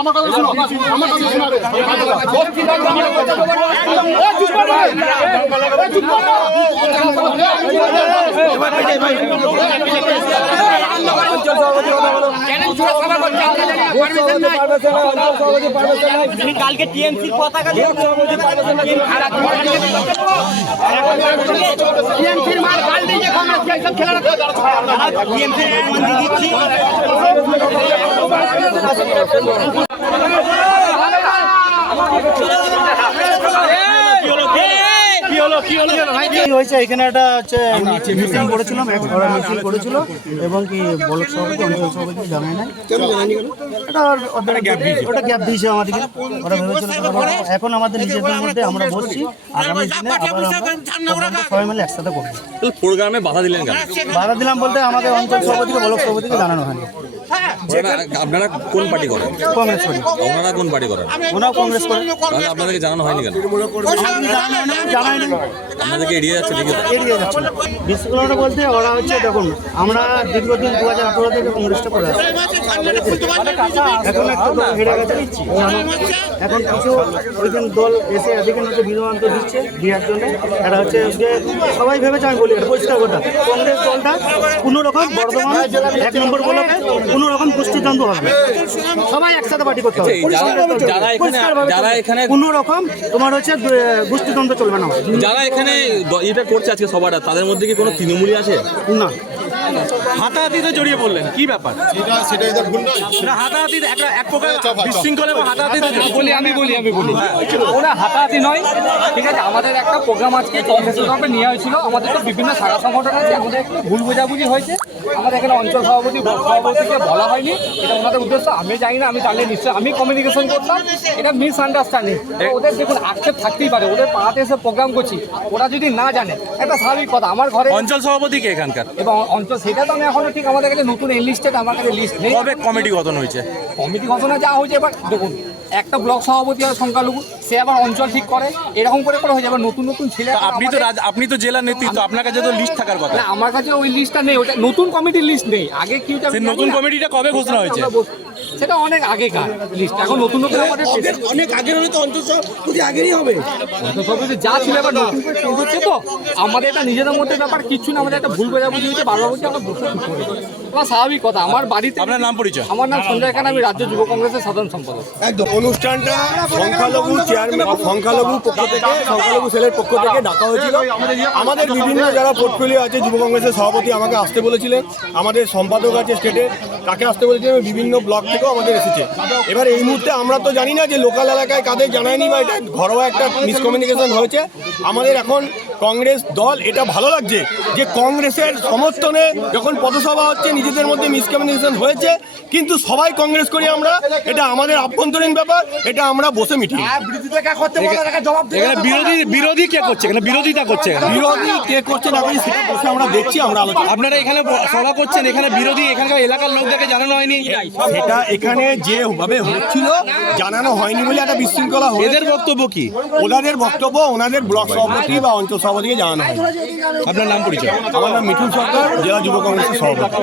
আমার কথা শুনো, আমার কথা শোনা রে। কালকে টিএমসির পতাকা টিএমসির মার গাল দিয়ে কংগ্রেস এইসব খেলাটা টিএমসির দিচ্ছি এখানে একটা মিছিল করেছিলাম, মিছিল করেছিল এবং কি ব্লক সভাপতি অঞ্চল সভাপতি জানায় নাই, ওটা গ্যাপ দিয়েছে আমাদেরকে। ওরা ভেবেছিল এখন আমাদের নিজেদের মধ্যে আমরা বসছি, আগামী দিনে সবাই মিলে একসাথে করবো। প্রোগ্রামে বাধা দিলেন কেন? বাধা দিলাম বলতে আমাদের অঞ্চল সভাপতিকে ব্লক সভাপতিকে জানানো হয়নি। আপনারা কোন পার্টি করেন? কংগ্রেস পার্টি। ওনারা কোন পার্টি করেন? ওনাও কংগ্রেস করেন। তাহলে আপনাদেরকে জানানো হয়নি কেন? জানাই নাই, আপনাদেরকে এড়িয়ে যাচ্ছে, এড়িয়ে যাচ্ছে। বিশৃঙ্খলা বলতে ওরা হচ্ছে, দেখুন আমরা দীর্ঘদিন 2018 থেকে কংগ্রেসটা করে আসছি, এখন একটু হেরে গেছে। এখন কিছু ওইখানে দল এসে এদিকে হচ্ছে বিধবান্ত দিচ্ছে দেওয়ার জন্য। এটা হচ্ছে যে সবাই ভেবেছে, আমি বলি পরিষ্কার কথা, কংগ্রেস দলটা কোনো রকম বর্ধমান 1 নম্বর ব্লকে কোনো রকম গোষ্ঠীদ্বন্দ্ব হবে, সবাই একসাথে পার্টি করতে হবে। যারা এখানে কোনো রকম তোমার হচ্ছে গোষ্ঠীদ্বন্দ্ব চলবে না। যারা এখানে এটা করছে আজকে সবাটা, তাদের মধ্যে কি কোনো তৃণমূলী আছে? না, হাতাহাতিতে জড়িয়ে পড়লেন, কি ব্যাপার? হাতাহাতিতে এক প্রকার বিশৃঙ্খল এবং হাতাহাতিতে আমি বলি ওরা হাতাহাতি নয়, ঠিক আছে। আমাদের একটা প্রোগ্রাম আজকে কংগ্রেসের তরফে নেওয়া হয়েছিল, আমাদের তো বিভিন্ন শাখা সংগঠন আছে, আমাদের ভুল বোঝাবুঝি হয়েছে। আমাদের এখানে অঞ্চল সভাপতি সভাপতিকে বলা হয়নি, এটা ওনাদের উদ্দেশ্য আমি জানি না, আমি জানলে নিশ্চয়ই আমি কমিউনিকেশন করতাম। এটা মিসআন্ডারস্ট্যান্ডিং, ওদের দেখুন আক্ষেপ থাকতেই পারে, ওদের পাড়াতে এসে প্রোগ্রাম করছি, ওরা যদি না জানে একটা স্বাভাবিক কথা। আমার ঘরে অঞ্চল সভাপতি কে এখানকার? এবং অঞ্চল সেটা তো আমি এখনো ঠিক, আমাদের কাছে নতুন এনলিস্টেড, আমার কাছে লিস্ট নেই। কবে কমিটি গঠন হয়েছে? কমিটি ঘোষণা যা হয়েছে, এবার দেখুন একটা ব্লক সভাপতি আর সংখ্যালঘু, সে আবার অঞ্চল ঠিক করে, এরকম করে হয়ে যাবে। নতুন নতুন ছেলে, আপনি তো জেলার নেতৃত্ব, আপনার কাছে তো লিস্ট থাকার কথা। না, আমার কাছে ওই লিস্টটা নেই, ওটা নতুন কমিটির লিস্ট নেই। আগে কি নতুন কমিটিটা কবে ঘোষণা হয়েছে? সেটা অনেক আগেকার লিস্ট, এখন নতুন নতুন আমাদের অনেক আগের হলে তো অঞ্চল সভাপতি আগেরই হবে। অঞ্চল সভাপতি যা ছিল এবার নতুন করে চেঞ্জ হচ্ছে, তো আমাদের এটা নিজেদের মধ্যে ব্যাপার কিচ্ছু না, আমাদের একটা ভুল বোঝাবুঝি হয়েছে, বারবার বলছি আমরা বসে ঠিক করে দেবো। স্বাভাবিক কথা। আমার বাড়িতে, আপনার নাম পরিচয়? আমার নাম সঞ্জয় খান, আমি রাজ্য যুব কংগ্রেসের সাধারণ সম্পাদক। একদম অনুষ্ঠানটা সংখ্যালঘু চেয়ারম্যান, সংখ্যালঘু পক্ষ থেকে, সংখ্যালঘু সেলের পক্ষ থেকে ডাকা হয়েছিল। আমাদের বিভিন্ন যারা পোর্টফোলিও আছে, যুব কংগ্রেসের সভাপতি আমাকে আসতে বলেছিলেন, আমাদের সম্পাদক আছে স্টেটে, তাকে আসতে বলেছিলেন, বিভিন্ন ব্লক থেকেও আমাদের এসেছে। এবার এই মুহূর্তে আমরা তো জানি না যে লোকাল এলাকায় কাদের জানায়নি, বা এটা ঘরোয়া একটা মিসকমিউনিকেশন হয়েছে। আমাদের এখন কংগ্রেস দল এটা ভালো লাগছে যে কংগ্রেসের সমর্থনে যখন পথসভা হচ্ছে, নিজেদের মধ্যে মিসকমিউনিকেশন হয়েছে, কিন্তু সবাই কংগ্রেস করি আমরা, এটা আমাদের আভ্যন্তরীণ ব্যাপার, এটা আমরা বসে মিটিয়ে। বিরোধী কে করছে? বিরোধিতা করছে, বিরোধী কে করছে না করছে সেটা বসে আমরা দেখছি, আমরা আলোচনা। আপনারা এখানে সভা করছেন, এখানে বিরোধী এখানকার এলাকার লোকদেরকে জানানো হয়নি? সেটা এখানে যেভাবে হচ্ছিল জানানো হয়নি বলে একটা বিশৃঙ্খলা। এদের বক্তব্য কি? ওনাদের বক্তব্য ওনাদের ব্লক সভাপতি বা অঞ্চল সভাপতিকে জানানো হয়। আপনার নাম পরিচয়? আমার নাম মিঠুন সরকার, জেলা যুব কংগ্রেসের সভাপতি।